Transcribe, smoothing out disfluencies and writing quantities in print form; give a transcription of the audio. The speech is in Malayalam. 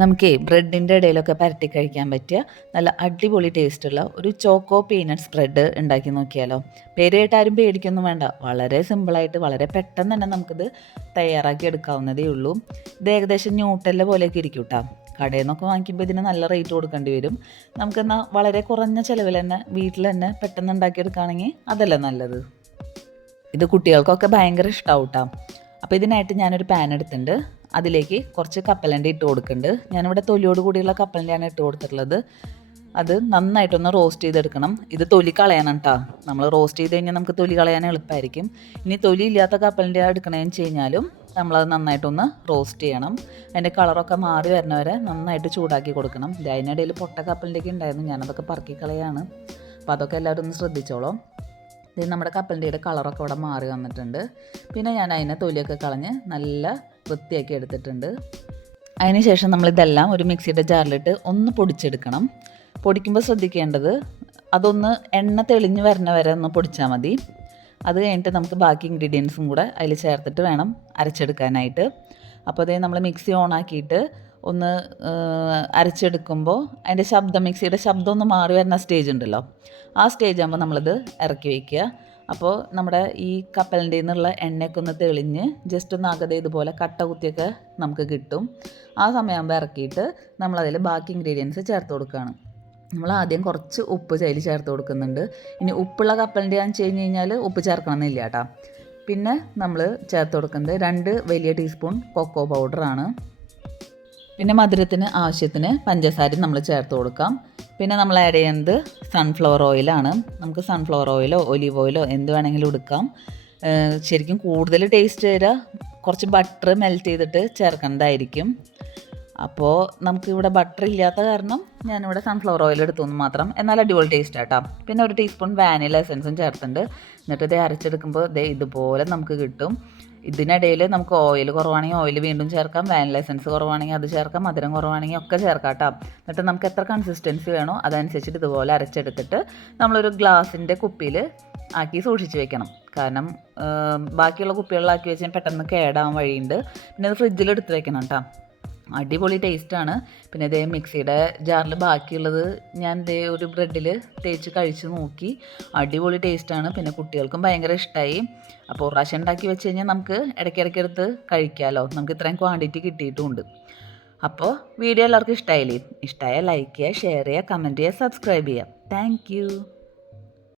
നമുക്കേ ബ്രെഡിൻ്റെ ഇടയിലൊക്കെ പരട്ടി കഴിക്കാൻ പറ്റിയ നല്ല അടിപൊളി ടേസ്റ്റുള്ള ഒരു ചോക്കോ പീനട്ട് സ്പ്രെഡ് ഉണ്ടാക്കി നോക്കിയാലോ. പേര് കേട്ട് ആരും പേടിക്കൊന്നും വേണ്ട, വളരെ സിമ്പിളായിട്ട് വളരെ പെട്ടെന്ന് തന്നെ നമുക്കിത് തയ്യാറാക്കി എടുക്കാവുന്നതേ ഉള്ളൂ. ഇത് ഏകദേശം ന്യൂട്ടല്ല പോലെയൊക്കെ ഇരിക്കും കേട്ടോ. കടയിൽ നിന്നൊക്കെ വാങ്ങിക്കുമ്പോൾ ഇതിന് നല്ല റേറ്റ് കൊടുക്കേണ്ടി വരും. നമുക്കെന്നാൽ വളരെ കുറഞ്ഞ ചിലവിൽ തന്നെ വീട്ടിൽ തന്നെ പെട്ടെന്ന് ഉണ്ടാക്കിയെടുക്കുകയാണെങ്കിൽ അതല്ലേ നല്ലത്. ഇത് കുട്ടികൾക്കൊക്കെ ഭയങ്കര ഇഷ്ടമാവും കേട്ടോ. അപ്പോൾ ഇതിനായിട്ട് ഞാനൊരു പാൻ എടുത്തിട്ടുണ്ട്. അതിലേക്ക് കുറച്ച് കപ്പലണ്ടി ഇട്ട് കൊടുക്കുന്നുണ്ട്. ഞാനിവിടെ തൊലിയോട് കൂടിയുള്ള കപ്പലണ്ടിയാണ് ഇട്ട് കൊടുത്തിട്ടുള്ളത്. അത് നന്നായിട്ടൊന്ന് റോസ്റ്റ് ചെയ്തെടുക്കണം. ഇത് തൊലി കളയണം കേട്ടോ. നമ്മൾ റോസ്റ്റ് ചെയ്ത് കഴിഞ്ഞാൽ നമുക്ക് തൊലി കളയാൻ എളുപ്പമായിരിക്കും. ഇനി തൊലി ഇല്ലാത്ത കപ്പലണ്ടി എടുക്കണമെന്ന് വെച്ച് കഴിഞ്ഞാലും നമ്മളത് നന്നായിട്ടൊന്ന് റോസ്റ്റ് ചെയ്യണം. അതിൻ്റെ കളറൊക്കെ മാറി വരുന്നവരെ നന്നായിട്ട് ചൂടാക്കി കൊടുക്കണം. അതിനിടയിൽ പൊട്ട കപ്പലണ്ടിയൊക്കെ ഉണ്ടായിരുന്നു, ഞാനതൊക്കെ പറക്കി കളയാണ്. അപ്പോൾ അതൊക്കെ എല്ലാവരും ഒന്ന് ശ്രദ്ധിച്ചോളൂ. ഇത് നമ്മുടെ കപ്പലണ്ടിയുടെ കളറൊക്കെ ഇവിടെ മാറി വന്നിട്ടുണ്ട്. പിന്നെ ഞാൻ അതിനെ തൊലിയൊക്കെ കളഞ്ഞ് നല്ല വൃത്തിയാക്കി എടുത്തിട്ടുണ്ട്. അതിന് ശേഷം നമ്മളിതെല്ലാം ഒരു മിക്സിയുടെ ജാറിലിട്ട് ഒന്ന് പൊടിച്ചെടുക്കണം. പൊടിക്കുമ്പോൾ ശ്രദ്ധിക്കേണ്ടത് അതൊന്ന് എണ്ണ തെളിഞ്ഞ് വരുന്ന വരെ ഒന്ന് പൊടിച്ചാൽ മതി. അത് കഴിഞ്ഞിട്ട് നമുക്ക് ബാക്കി ഇൻഗ്രീഡിയൻസും കൂടെ അതിൽ ചേർത്തിട്ട് വേണം അരച്ചെടുക്കാനായിട്ട്. അപ്പോൾ അതേ നമ്മൾ മിക്സി ഓണാക്കിയിട്ട് ഒന്ന് അരച്ചെടുക്കുമ്പോൾ അതിൻ്റെ മിക്സിയുടെ ശബ്ദം ഒന്ന് മാറി വരുന്ന സ്റ്റേജ് ഉണ്ടല്ലോ, ആ സ്റ്റേജ് ആകുമ്പോൾ നമ്മളത് ഇറക്കി വയ്ക്കുക. അപ്പോൾ നമ്മുടെ ഈ കപ്പലിൻ്റെ നിന്നുള്ള എണ്ണയൊക്കെ ഒന്ന് തെളിഞ്ഞ് ജസ്റ്റ് ഒന്ന് അകതെ ഇതുപോലെ കട്ട കുത്തിയൊക്കെ നമുക്ക് കിട്ടും. ആ സമയമാകുമ്പോൾ ഇറക്കിയിട്ട് നമ്മളതിൽ ബാക്കി ഇൻഗ്രീഡിയൻസ് ചേർത്ത് കൊടുക്കുകയാണ്. നമ്മൾ ആദ്യം കുറച്ച് ഉപ്പ് അതിൽ ചേർത്ത് കൊടുക്കുന്നുണ്ട്. ഇനി ഉപ്പുള്ള കപ്പലിൻ്റെ ആണെന്ന് വെച്ച് കഴിഞ്ഞ് കഴിഞ്ഞാൽ ഉപ്പ് ചേർക്കണമെന്നില്ല കേട്ടോ. പിന്നെ നമ്മൾ ചേർത്ത് കൊടുക്കുന്നത് 2 വലിയ ടീസ്പൂൺ കൊക്കോ പൗഡറാണ്. പിന്നെ മധുരത്തിന് ആവശ്യത്തിന് പഞ്ചസാരയും നമ്മൾ ചേർത്ത് കൊടുക്കാം. പിന്നെ നമ്മൾ ആഡ് ചെയ്യുന്നത് സൺഫ്ലവർ ഓയിലാണ്. നമുക്ക് സൺഫ്ലവർ ഓയിലോ ഒലീവ് ഓയിലോ എന്ത് വേണമെങ്കിലും എടുക്കാം. ശരിക്കും കൂടുതൽ ടേസ്റ്റ് വരിക കുറച്ച് ബട്ടർ മെൽറ്റ് ചെയ്തിട്ട് ചേർക്കേണ്ടതായിരിക്കും. അപ്പോൾ നമുക്കിവിടെ ബട്ടർ ഇല്ലാത്ത കാരണം ഞാനിവിടെ സൺഫ്ലവർ ഓയിൽ എടുത്തൊന്ന് മാത്രം, എന്നാൽ അടിപൊളി ടേസ്റ്റ് ആട്ടോ. പിന്നെ 1 ടീസ്പൂൺ വാനില എസൻസും ചേർത്തിട്ടുണ്ട്. എന്നിട്ട് ഇത് അരച്ചെടുക്കുമ്പോൾ ഇതുപോലെ നമുക്ക് കിട്ടും. ഇതിനിടയിൽ നമുക്ക് ഓയിൽ കുറവാണെങ്കിൽ ഓയിൽ വീണ്ടും ചേർക്കാം, വാനില എസൻസ് കുറവാണെങ്കിൽ അത് ചേർക്കാം, മധുരം കുറവാണെങ്കിൽ ഒക്കെ ചേർക്കാം കേട്ടോ. എന്നിട്ട് നമുക്ക് എത്ര കൺസിസ്റ്റൻസി വേണോ അതനുസരിച്ചിട്ട് ഇതുപോലെ അരച്ചെടുത്തിട്ട് നമ്മളൊരു ഗ്ലാസിൻ്റെ കുപ്പിയിൽ ആക്കി സൂക്ഷിച്ച് വെക്കണം. കാരണം ബാക്കിയുള്ള കുപ്പികളിലാക്കി വെച്ചാൽ പെട്ടെന്ന് കേടാവാൻ വഴിയുണ്ട്. പിന്നെ അത് ഫ്രിഡ്ജിൽ എടുത്ത് വെക്കണം കേട്ടോ. അടിപൊളി ടേസ്റ്റാണ്. പിന്നെ ഇതേ മിക്സിയുടെ ജാറിൽ ബാക്കിയുള്ളത് ഞാൻ ഒരു ബ്രെഡിൽ തേച്ച് കഴിച്ച് നോക്കി. അടിപൊളി ടേസ്റ്റാണ്. പിന്നെ കുട്ടികൾക്കും ഭയങ്കര ഇഷ്ടമായി. അപ്പോൾ ഒരു പ്രാവശ്യം ഉണ്ടാക്കി വെച്ച് കഴിഞ്ഞാൽ നമുക്ക് ഇടയ്ക്കിടയ്ക്ക് എടുത്ത് കഴിക്കാമല്ലോ. നമുക്ക് ഇത്രയും ക്വാണ്ടിറ്റി കിട്ടിയിട്ടുമുണ്ട്. അപ്പോൾ വീഡിയോ എല്ലാവർക്കും ഇഷ്ടമായില്ലേ? ഇഷ്ടമായാൽ ലൈക്ക് ചെയ്യുക, ഷെയർ ചെയ്യുക, കമൻറ്റ് ചെയ്യുക, സബ്സ്ക്രൈബ് ചെയ്യുക. താങ്ക്